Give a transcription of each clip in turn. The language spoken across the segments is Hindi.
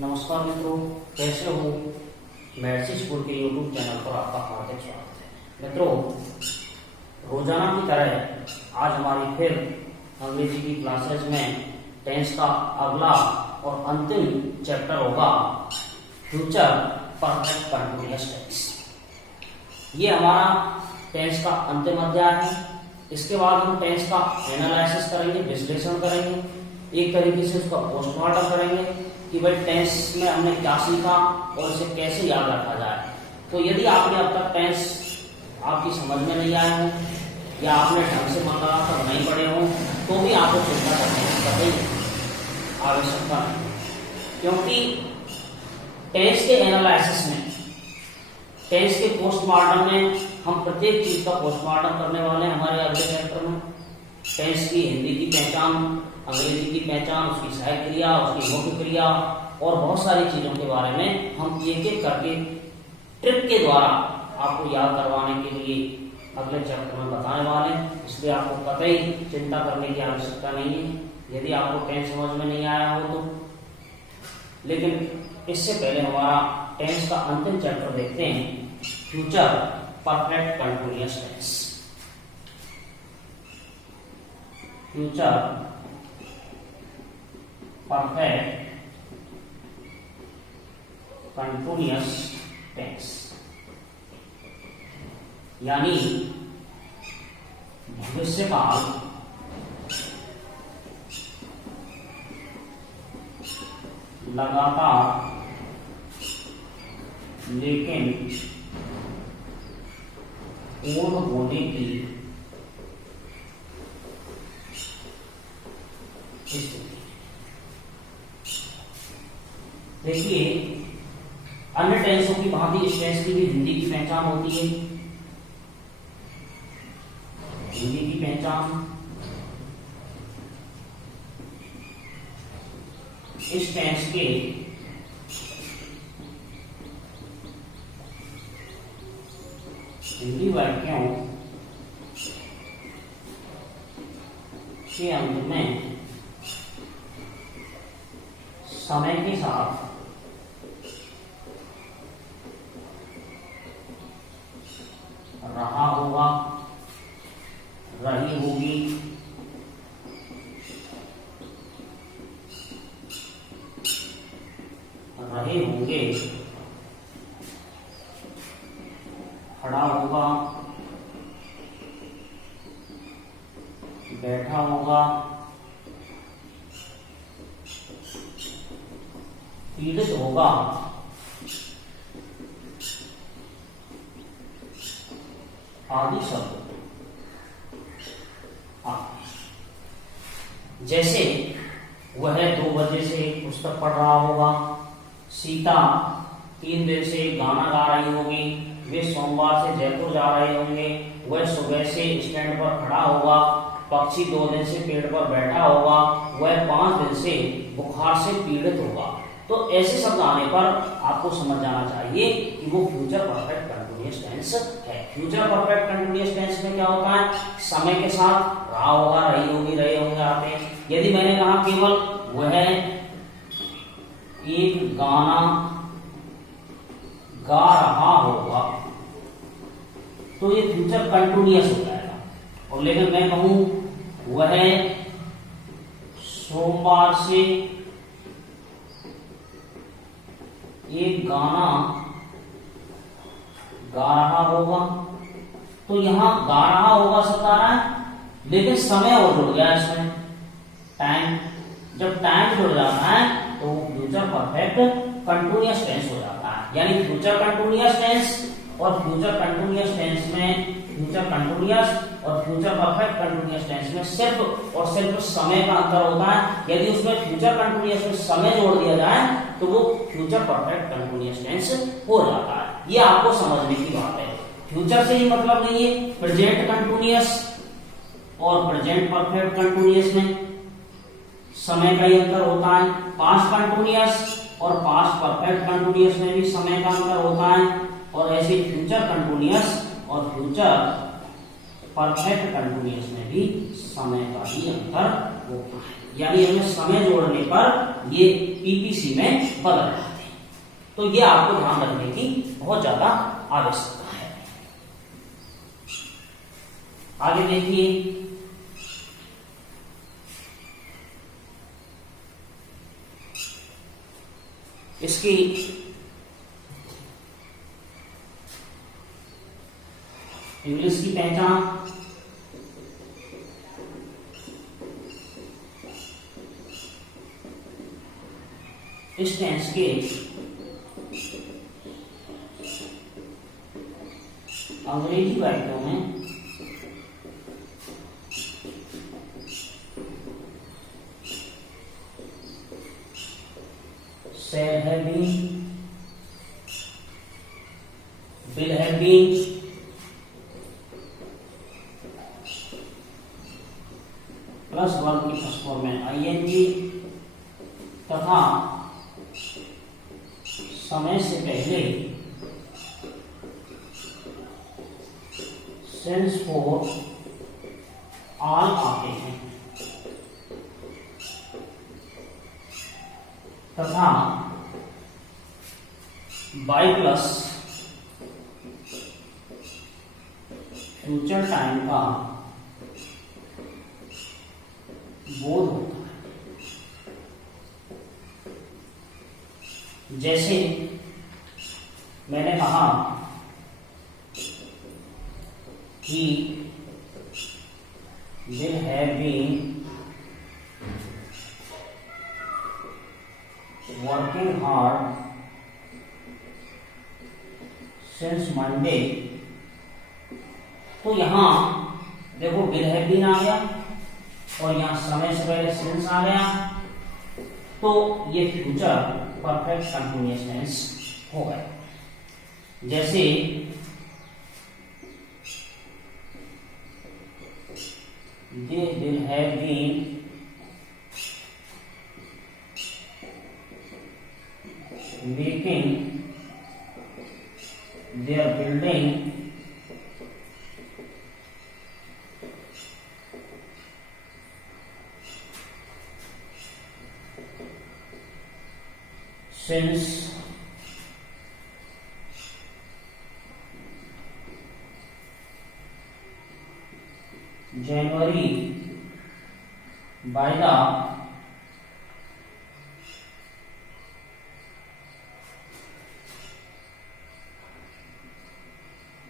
नमस्कार मित्रों, कैसे हो। मैथ्स स्कूल के यूट्यूब चैनल पर आपका हार्दिक स्वागत है। मित्रों, रोजाना की तरह आज हमारी फिर अंग्रेजी की क्लासेस में टेंस का अगला और अंतिम चैप्टर होगा फ्यूचर परफेक्ट कंटीन्यूअस टेंस। ये हमारा टेंस का अंतिम अध्याय है। इसके बाद हम टेंस का एनालिसिस करेंगे, विश्लेषण करेंगे, एक तरीके से उसका पोस्टमार्टम करेंगे कि भाई टेंस में हमने क्या सीखा और इसे कैसे याद रखा जाए। तो यदि आपने अब तक टेंस आपकी समझ में नहीं आया हो या आपने ढंग से मंगला कर नहीं पढ़े हो तो भी आपको चिंता करने की कतई आवश्यकता नहीं, क्योंकि टेंस के एनालिसिस में, टेंस के पोस्टमार्टम में हम प्रत्येक चीज का पोस्टमार्टम करने वाले हैं। हमारे अगले चैप्टर में टेंस की हिंदी की पहचान, अंग्रेजी की पहचान, उसकी सहायक क्रिया, उसकी मुख्य क्रिया और बहुत सारी चीजों के बारे में हम एक एक करके ट्रिक के द्वारा आपको याद करवाने के लिए अगले चैप्टर में बताने वाले हैं। इसलिए आपको कतई चिंता करने की आवश्यकता नहीं है यदि आपको टेंस समझ में नहीं आया हो तो। लेकिन इससे पहले हमारा टेंस का अंतिम चैप्टर देखते हैं, future perfect continuous tense. Future perfect continuous tense यानी भविष्यकाल लगातार लेकिन पूर्ण होने की स्थिति। देखिए, अन्य टेंसों की भांति इस टेंस की भी हिंदी की पहचान होती है। हिंदी की पहचान, इस टेंस के हिंदी वाक्यों के अंत में समय के साथ रहा होगा, रही होगी, रहे होंगे, खड़ा होगा, बैठा होगा, पीड़ित होगा, आदि शब्द। जैसे वह 2 बजे से पुस्तक पढ़ रहा होगा, सीता 3 दिन से गाना गा रही होगी, वे सोमवार से जयपुर जा रहे होंगे, वह सुबह से स्टैंड पर खड़ा होगा, पक्षी 2 दिन से पेड़ पर बैठा होगा, वह 5 दिन से बुखार से पीड़ित होगा। तो ऐसे शब्द आने पर आपको समझ जाना चाहिए कि वो फ्यूचर परफेक्ट कंटीन्यूअस टेंस है। फ्यूचर परफेक्ट कंटीन्यूअस टेंस में क्या होता है, समय के साथ रहा होगा, रही होगी, रहे होंगे आते हैं। यदि मैंने कहा केवल वह एक गाना गा रहा होगा तो ये फ्यूचर कंटीन्यूअस हो जाएगा। और लेकिन मैं कहूं वह सोमवार से एक गाना गा रहा होगा, तो यहां गा रहा होगा शब्द आ रहा है, लेकिन समय और जुड़ गया इसमें, टाइम। जब टाइम जुड़ जाता है तो फ्यूचर परफेक्ट कंटीन्यूअस टेंस हो जाता है। यानी फ्यूचर कंटीन्यूअस टेंस और फ्यूचर कंटीन्यूअस टेंस में, फ्यूचर कंटीन्यूअस और फ्यूचर परफेक्ट कंटीन्यूअस टेंस में सिर्फ और सिर्फ समय का अंतर होता है। यदि उसमें फ्यूचर कंटीन्यूअस में समय जोड़ दिया जाए तो वो फ्यूचर परफेक्ट कंटीन्यूअस टेंस हो जाता है। ये आपको समझने की बात है। फ्यूचर से ही मतलब नहीं है प्रेजेंट कंटीन्यूअस और प्रेजेंट परफेक्ट कंटीन्यूअस में समय का ही अंतर होता है। पास्ट कंटीन्यूअस और पास्ट परफेक्ट कंटीन्यूअस में भी समय का अंतर होता है। और ऐसे फ्यूचर कंटीन्यूअस और फ्यूचर परफेक्ट कंटिन्यूअस में भी समय का ही अंतर होता है, यानी हमें समय जोड़ने पर ये पीपीसी में बदल जाते हैं। तो ये आपको ध्यान रखने की बहुत ज्यादा आवश्यकता है। आगे देखिए, इसकी इंग्लिश की पहचान, इस टेंस के अंग्रेजी वाक्यों में shall have been, will have been, plus verb की फर्स्ट फॉर्म में आईएनजी तथा समय से पहले सिंस फॉर ऑल आते हैं तथा बाय प्लस फ्यूचर टाइम का बोध होता है। जैसे मैंने कहा कि will have been working hard since Monday, तो यहां देखो will have been आ गया और यहां समय से पहले since आ गया, तो ये फ्यूचर परफेक्ट कंटिन्यूअस टेंस हो गया। जैसे they will have been making their building since January by the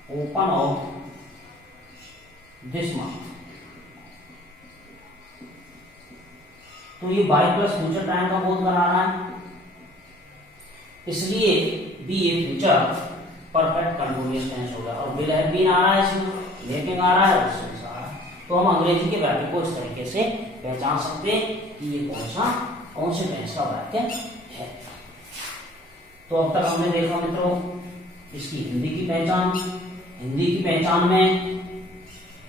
open of this month। तो ये बाय प्लस फ्यूचर टाइम का बोध करा रहा है, इसलिए भी ये फ्यूचर परफेक्ट कंटिन्यूअस टेंस होगा। और विल हैव बीन आ रहा है, इसमें लेकिन आ रहा है, सिंस आ रहा है, तो हम अंग्रेजी के वाक्य को इस तरीके से पहचान सकते हैं कि ये कौन से टेंस का वाक्य है। तो अब तक हमने देखा मित्रों इसकी हिंदी की पहचान। हिंदी की पहचान में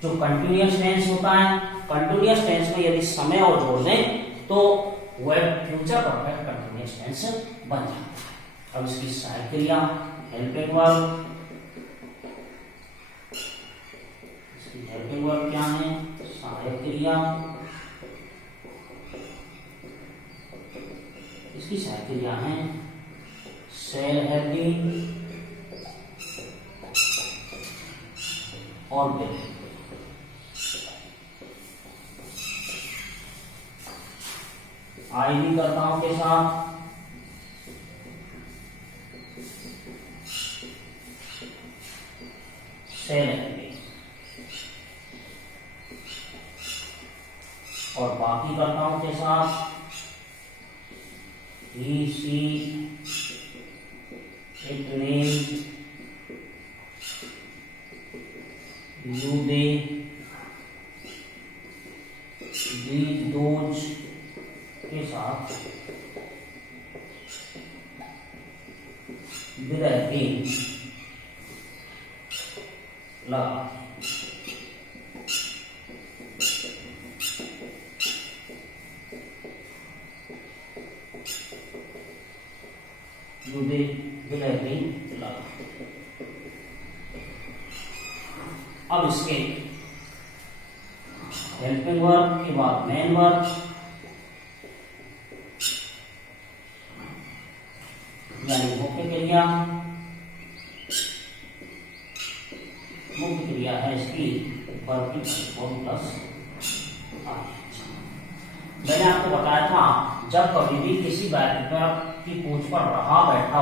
जो कंटिन्यूअस टेंस होता है, कंटिन्यूअस टेंस में यदि समय और जोड़ दें तो वह फ्यूचर परफेक्ट कंटिन्यूअस टेंस बन जाता है। अब इसकी सहायक क्रिया हेल्पिंग वर्ब, इसकी हेल्पिंग वर्ब क्या है? सहायक क्रिया। इसकी सहायक क्रिया है shall have been और will। आई भी कर्ताओं के साथ shall have been और बाकी कर्ताओं के साथ he, she, it, name, you, they, these, those के साथ will have been लगा। will have been लगा। अब इसके वर्ब के बाद मेन वर्ब, यानी मुख्य क्रिया। मुख्य क्रिया है इसकी वर्ब की फॉर्म प्लस। मैंने आपको बताया था जब कभी भी किसी वर्ब की पूंछ पर रहा बैठा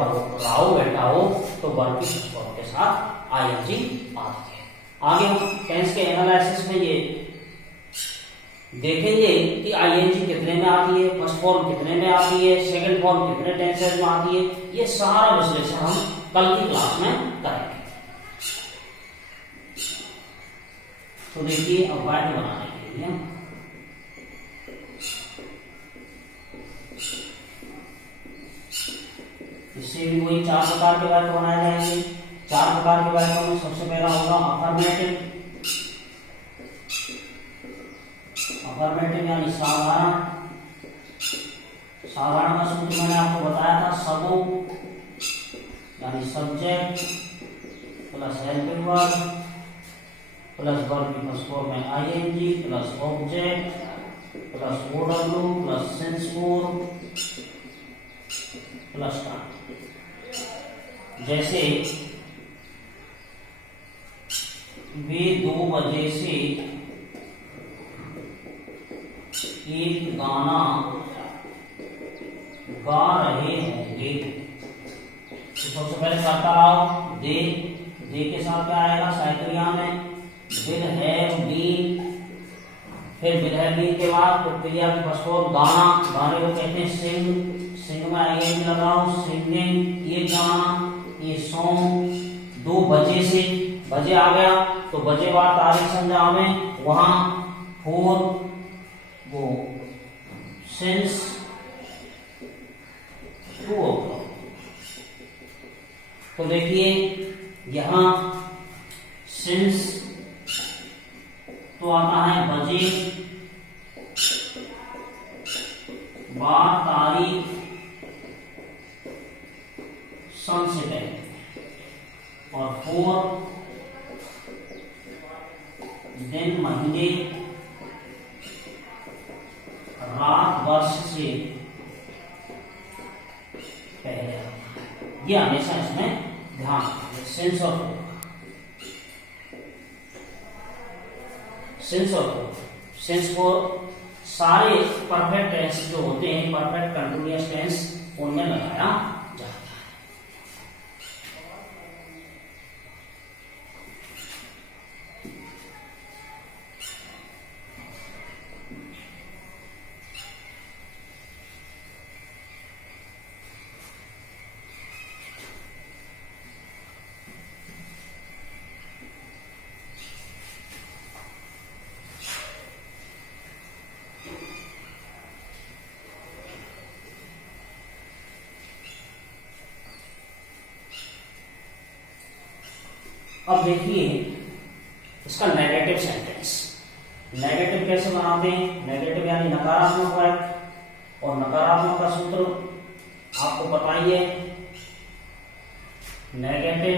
हो तो वर्ब की फॉर्म के साथ आईएनजी आती है। आगे हम टेंस के एनालिसिस में ये देखेंगे कि आईएनजी कितने में आती है, फर्स्ट फॉर्म कितने में आती है, सेकंड फॉर्म कितने टेंसेस में आती है। ये सारा विश्लेषण हम कल की क्लास में करेंगे। तो देखिए अब वाक्य बनाने के लिए इससे भी वही 4 प्रकार के वाक्य बनाए जाएंगे। 4 प्रकार के वाक्यों में सबसे पहला होगा अफर्मेटिव। अफर्मेटिव यानी साधारण। साधारण का सूत्र मैंने आपको बताया था सबो, यानी subject plus helping verb plus verb की फर्स्ट फॉर्म में I N G plus object plus O W plus since for plus का। जैसे वे 2 बजे से एक गाना गा रहे होंगे। तो सबसे पहले करता रहो दे के साथ क्या आएगा साइक्रिया में विल हैव बीन, फिर विल हैव बीन के बाद तो क्रिया की फर्स्ट फॉर्म गाना, गाने को कहते हैं सिंग में आईएनजी लगाओ सिंगिंग, ये गाना ये सॉन्ग। 2 बजे से बजे आ गया तो बजे बाद तारीख समझा में वहां फोर वो सिंस 2 o'clock। तो देखिए यहां सिंस तो आता है बजे बाद तारीख सन से पहले, और 4 दिन महीने रात वर्ष से पहले। ये हमेशा इसमें ध्यान सेंस और सेंस को सारे परफेक्ट टेंस जो होते हैं परफेक्ट कंटिन्यूअस टेंस उनमें लगाया जाता है। अब देखिए इसका नेगेटिव सेंटेंस। नेगेटिव कैसे बनाते हैं? नेगेटिव यानी नकारात्मक वाक्य, और नकारात्मक का सूत्र आपको पता ही है। नेगेटिव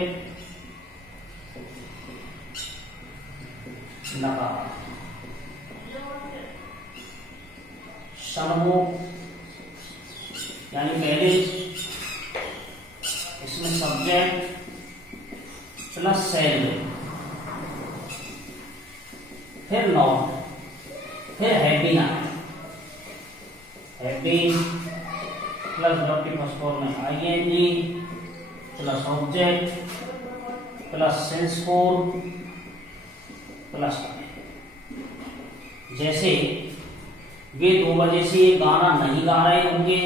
नकारात्मक सन्मुख, यानी पहले इसमें सब्जेक्ट प्लस सेल, फिर नॉट, फिर हैव बीन प्लस वर्ब की फर्स्ट फॉर्म में I N G plus object plus since for plus. जैसे वे 2 बजे से गाना नहीं गा रहे होंगे,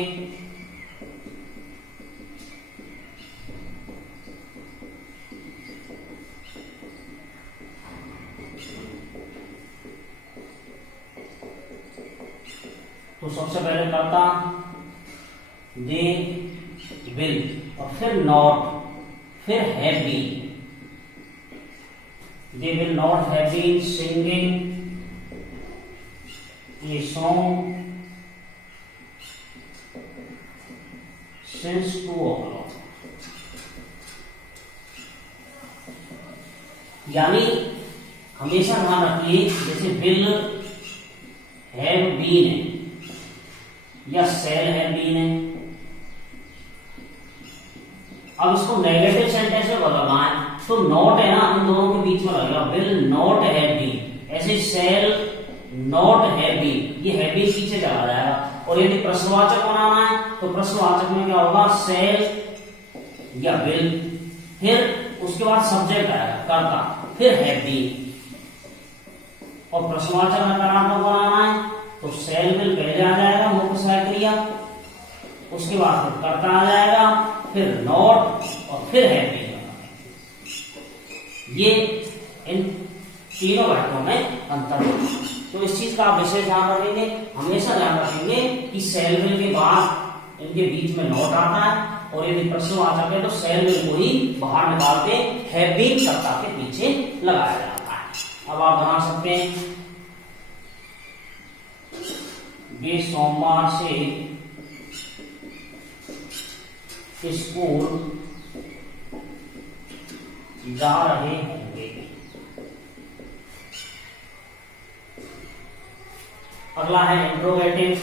तो सबसे पहले करता दे विल, और फिर नॉट, फिर have been. They will not have been singing ये सॉन्ग सिंस 2 o'clock। यानी हमेशा ध्यान रखिए, जैसे विल बी ने या सेल है बी ने। अब इसको नेगेटिव सेंटेंस में बदलना है तो नॉट है ना, इन दोनों के बीच में लगेगा, विल नॉट है बी। ऐसे सेल नॉट है बी, ये है बी पीछे चला जाएगा। और यदि प्रश्नवाचक बनाना है तो प्रश्नवाचक में क्या होगा, सेल या विल, फिर उसके बाद सब्जेक्ट आएगा कर्ता, फिर है बी। और प्रश्नवाचक नकारात्मक बनाना है तो सेल विल पहले आ जाएगा, मुख्य सहायक क्रिया, उसके बाद फिर कर्ता आ जाएगा, फिर नॉट और फिर है बी। ये इन तीनों वाक्यों में अंतर है। तो इस चीज का आप विशेष ध्यान रखेंगे, हमेशा ध्यान रखेंगे कि सेल विल के बाद इनके बीच में नॉट आता है, और यदि प्रश्नवाचक है तो सेल विल को ही बाहर निकाल के है बी कर्ता के पीछे लगाया जाता है। अब आप बना सकते हैं, वे सोमवार से स्कूल जा रहे होंगे। अगला है इंट्रोगेटिव।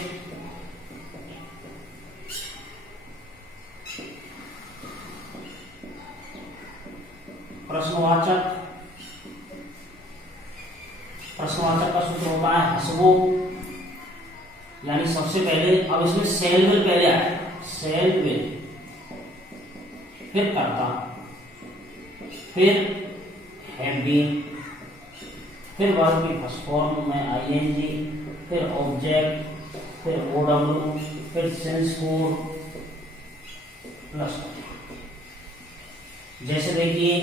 प्रश्नवाचक, प्रश्नवाचक का सूत्र होता है हसबो, यानी सबसे पहले, अब इसमें सेल विल पहले आए, सेल विल, फिर कर्ता, फिर हैव बीन, फिर वर्ब की फर्स्ट फॉर्म में आईएनजी, फिर ऑब्जेक्ट, फिर ओडब्ल्यू, फिर सिंस फोर प्लस। जैसे देखिए,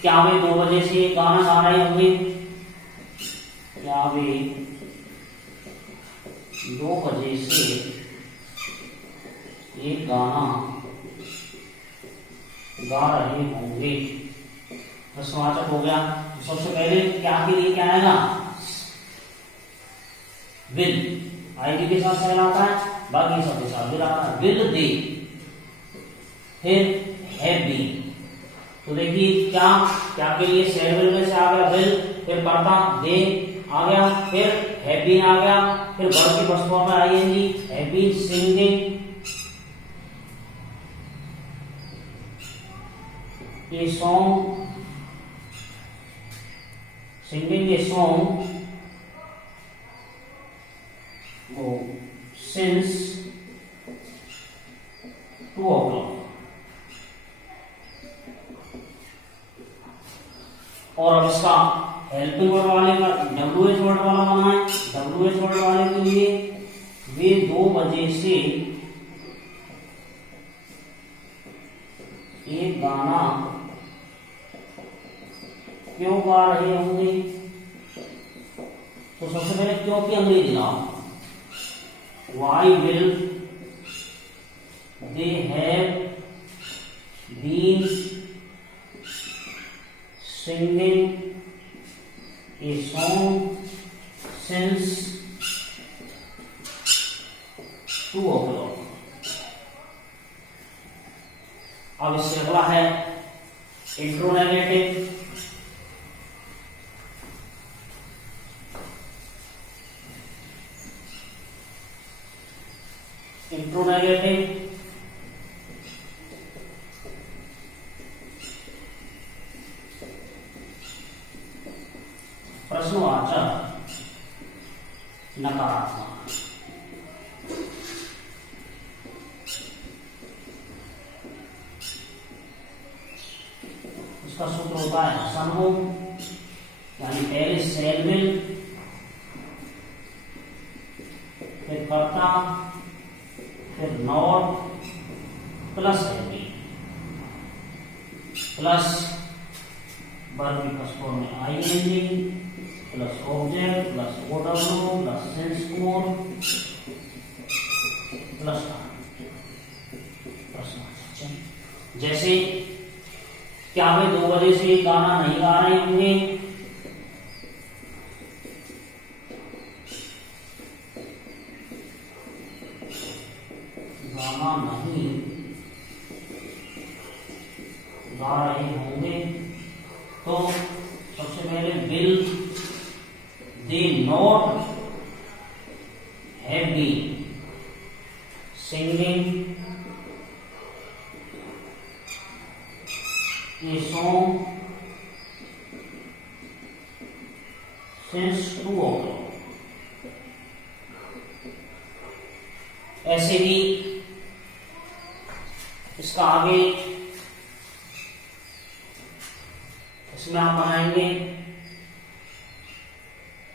क्या वे 2 बजे से गाना गा रहे होंगे, क्या वे 2 बजे से एक गाना गा रहे होंगे। प्रश्नवाचक हो गया। सबसे पहले क्या के लिए क्या आएगा, विल, आईडी के साथ सेल आता है, बाकी सब के साथ विल आता है, विल दे, फिर हैव बीन। तो देखिए क्या क्या के लिए सेल विल में से आ गया विल, फिर कर्ता दे आ गया, फिर हैव बीन आ गया, फिर वर्ब की फर्स्ट फॉर्म में I N G, have been singing a song, singing a song since 2 o'clock। और अब इसका हेल्पिंग वर्ड वाले का WH वर्ड वाला बना है। WH वर्ड वाले के लिए वे 2 बजे से एक गाना क्यों गा रहे होंगे। तो सबसे पहले क्यों की अंग्रेजी नाम, why will they have been singing a song since 2 o'clock। अब इससे अगला है इंट्रोनेगेटिव। इंट्रोनेगेटिव प्रश्नवाचक नकारात्मक। इसका सूत्र होता है समूह, यानी पहले सेल विल, फिर कर्ता, फिर not plus heavy plus verb की फर्स्ट फॉर्म में I N G plus object plus O W plus since कोड प्लस। जैसे क्या वे 2 बजे से गाना नहीं गा रहे होंगे। गाना नहीं गा रहे होंगे तो सबसे पहले will they not have been singing a song since 2 o'clock। ऐसे ही इसका आगे इसमें आप बनाएंगे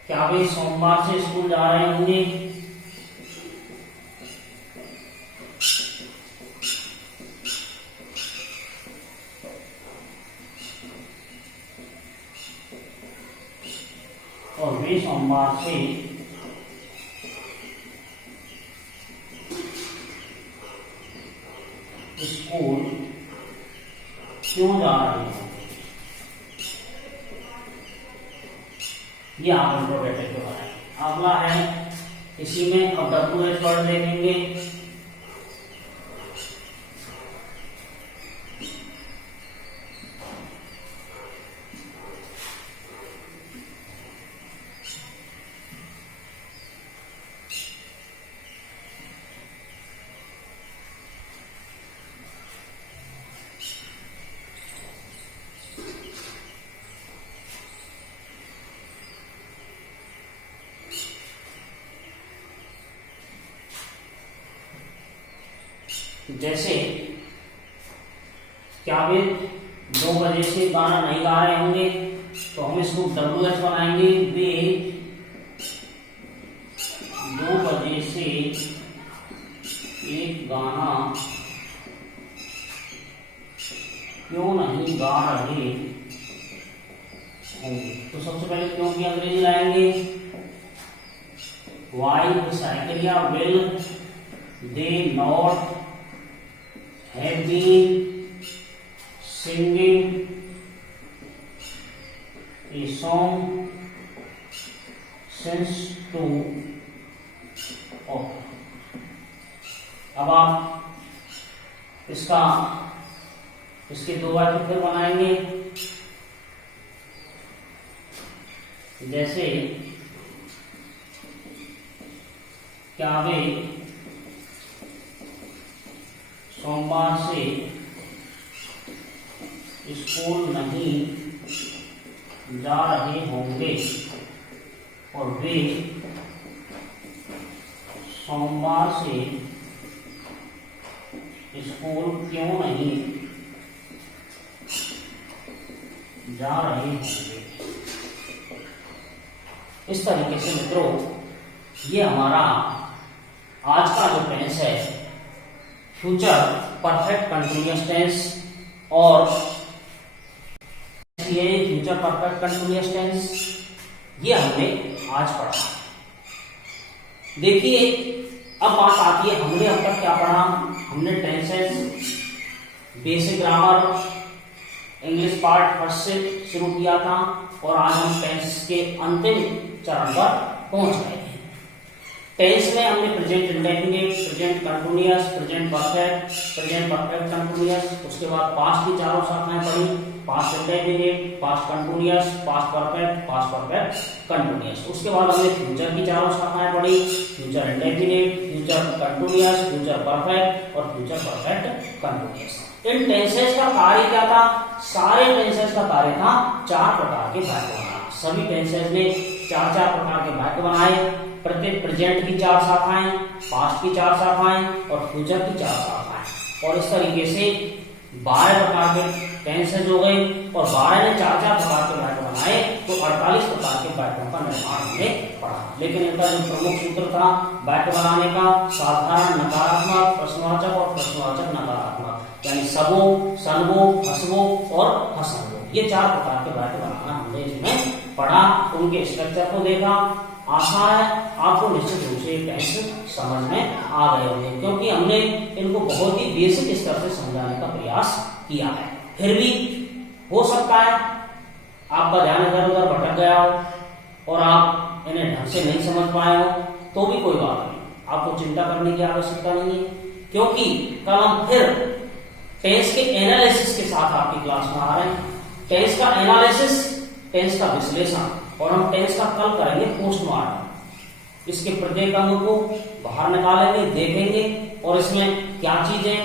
क्या वे सोमवार से स्कूल जा रहे होंगे। और वे सोमवार से स्कूल क्यों जा रहे हैं, ये आप इंट्रोगेटिव के बनाएंगे। अगला है इसी में अब WH वर्ड देखेंगे। जैसे क्या वे 2 बजे से गाना नहीं गा रहे होंगे, तो हम इसको WH बनाएंगे। वे 2 बजे से एक गाना क्यों नहीं गा रहे होंगे। तो सबसे पहले क्यों की अंग्रेजी लाएंगे। वाई साइकिलिया will they not have been singing a song since 2 o'clock। अब आप इसके 2 वाक्य फिर बनाएंगे। जैसे क्या वे सोमवार से स्कूल नहीं जा रहे होंगे, और वे सोमवार से स्कूल क्यों नहीं जा रहे होंगे। इस तरीके से मित्रों ये हमारा आज का जो टेंस है फ्यूचर परफेक्ट कंटिन्यूअस टेंस और फ्यूचर परफेक्ट कंटिन्यूअस टेंस ये हमने आज पढ़ा। देखिए अब बात आती है हमने अब तक क्या पढ़ा। हमने tenses, basic grammar, English part first से शुरू किया था और आज हम टेंस के अंतिम चरण पर पहुंच गए। टेंस में हमने present indefinite, present continuous, present perfect continuous, उसके बाद पास्ट की चारों शाखाएं पढ़ी। Past indefinite, past continuous, past perfect continuous. उसके बाद हमने फ्यूचर की चारों शाखाएं पढ़ी। Future indefinite, future continuous, future perfect और फ्यूचर परफेक्ट कंटिन्यूअस। इन टेंसेस का कार्य क्या था। सारे टेंसेस का कार्य था 4 प्रकार के वाक्य बनाना। सभी टेंसेस ने 4 प्रकार के वाक्य बनाए। प्रत्येक प्रेजेंट की 4 शाखाएं, पास्ट की 4 शाखाएं और फ्यूचर की 4 शाखाएं। और इस तरीके से 12 प्रकार के टेंसेज हो गए और 12 ने 4 प्रकार के वाक्य बनाए, तो 48 प्रकार के वाक्यों का निर्माण हमने पढ़ा। लेकिन इनका जो प्रमुख सूत्र था वाक्य बनाने का, साधारण, नकारात्मक, प्रश्नवाचक और प्रश्नवाचक नकारात्मक, यानी सबो, सनवो, हसवो और हसनवो, ये 4 प्रकार के वाक्य बनाना हमने इसमें पढ़ा। उनके स्ट्रक्चर को देखा। आशा है आपको निश्चित रूप से टेंस समझ में आ गए होंगे, क्योंकि हमने इनको बहुत ही बेसिक स्तर से समझाने का प्रयास किया है। फिर भी हो सकता है आपका ध्यान इधर उधर भटक गया हो और आप इन्हें ढंग से नहीं समझ पाए हो, तो भी कोई बात नहीं, आपको चिंता करने की आवश्यकता नहीं है, क्योंकि कल हम फिर टेंस के एनालिसिस के साथ आपकी क्लास में आ रहे हैं। टेंस का एनालिसिस, टेंस का विश्लेषण, और हम टेंस का कल करेंगे पोस्टमार्टम। इसके प्रत्येक अंग को बाहर निकालेंगे, देखेंगे और इसमें क्या चीजें,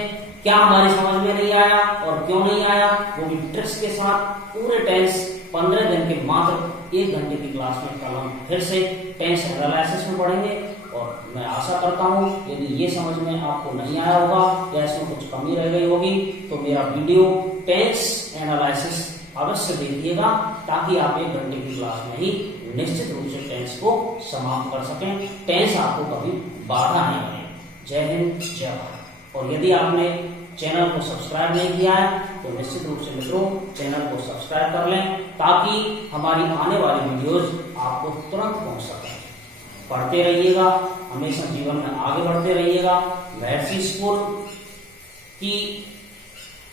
क्या हमारी समझ में नहीं आया और क्यों नहीं आया, वो भी ट्रिक्स के साथ पूरे टेंस 15 दिन के मात्र 1 घंटे की क्लास में कल हम फिर से टेंस एनालिसिस में पढ़ेंगे। और मैं आशा करता हूँ यदि ये समझ में आपको नहीं आया होगा या इसमें कुछ कमी रह गई होगी तो मेरा वीडियो टेंस एनालिसिस अवश्य देखिएगा, ताकि आप 1 घंटे की क्लास में ही निश्चित रूप से टेंस को समाप्त कर सकें, टेंस आपको कभी बाधा नहीं बने। जय हिंद, जय भारत। और यदि आपने चैनल को सब्सक्राइब नहीं किया है तो निश्चित रूप से मित्रों चैनल को सब्सक्राइब कर लें, ताकि हमारी आने वाली वीडियोज आपको तुरंत पहुंच सके। पढ़ते रहिएगा, हमेशा जीवन में आगे बढ़ते रहिएगा। महर्षि स्कूल की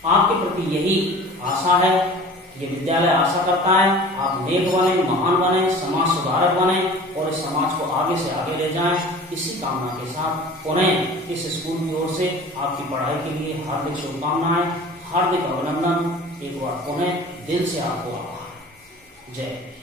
आपके प्रति यही आशा है, ये विद्यालय आशा करता है आप नेक बने, महान बने, समाज सुधारक बने और इस समाज को आगे से आगे ले जाएं। इसी कामना के साथ पुनः इस स्कूल की ओर से आपकी पढ़ाई के लिए हार्दिक शुभकामनाएं, हार्दिक अभिनंदन। एक बार पुनः दिल से आपको आभार। जय।